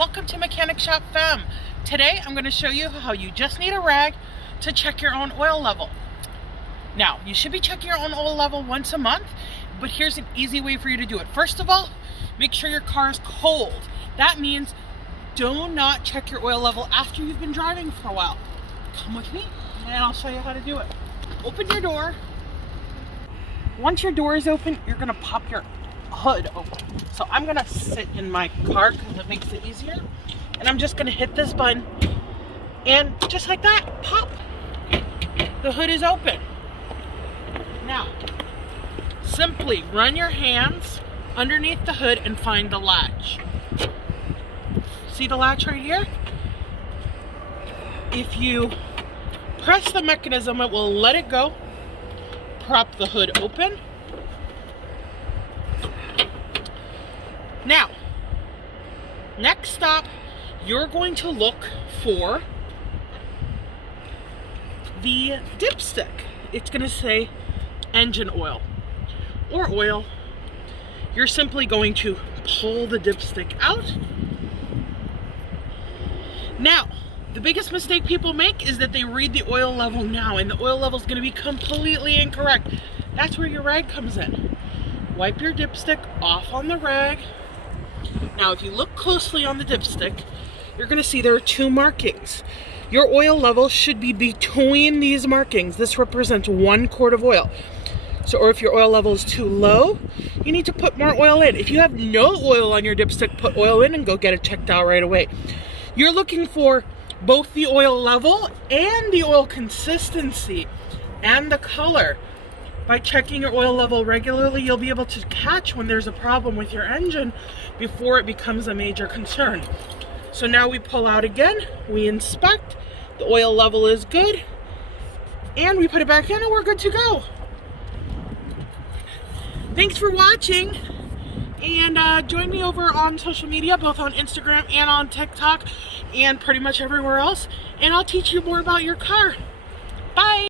welcome to Mechanic Shop Femme. Today I'm going to show you how you just need a rag to check your own oil level. Now, you should be checking your own oil level once a month, but here's an easy way for you to do it. First of all, make sure your car is cold. That means do not check your oil level after you've been driving for a while. Come with me and I'll show you how to do it. Open your door. Once your door is open, you're going to pop your hood open. So I'm going to sit in my car because it makes it easier. And I'm just going to hit this button. And just like that, pop. The hood is open. Now, simply run your hands underneath the hood and find the latch. See the latch right here? If you press the mechanism, it will let it go. Prop the hood open. Now, next stop, you're going to look for the dipstick. It's going to say engine oil or oil. You're simply going to pull the dipstick out. Now, the biggest mistake people make is that they read the oil level now, and the oil level is going to be completely incorrect. That's where your rag comes in. Wipe your dipstick off on the rag. Now, if you look closely on the dipstick, you're going to see there are two markings. Your oil level should be between these markings. This represents 1 quart of oil. So, or if your oil level is too low, you need to put more oil in. If you have no oil on your dipstick, put oil in and go get it checked out right away. You're looking for both the oil level and the oil consistency and the color. By checking your oil level regularly, you'll be able to catch when there's a problem with your engine before it becomes a major concern. So now we pull out again, we inspect, the oil level is good, and we put it back in and we're good to go. Thanks for watching, and join me over on social media, both on Instagram and on TikTok, and pretty much everywhere else, and I'll teach you more about your car. Bye!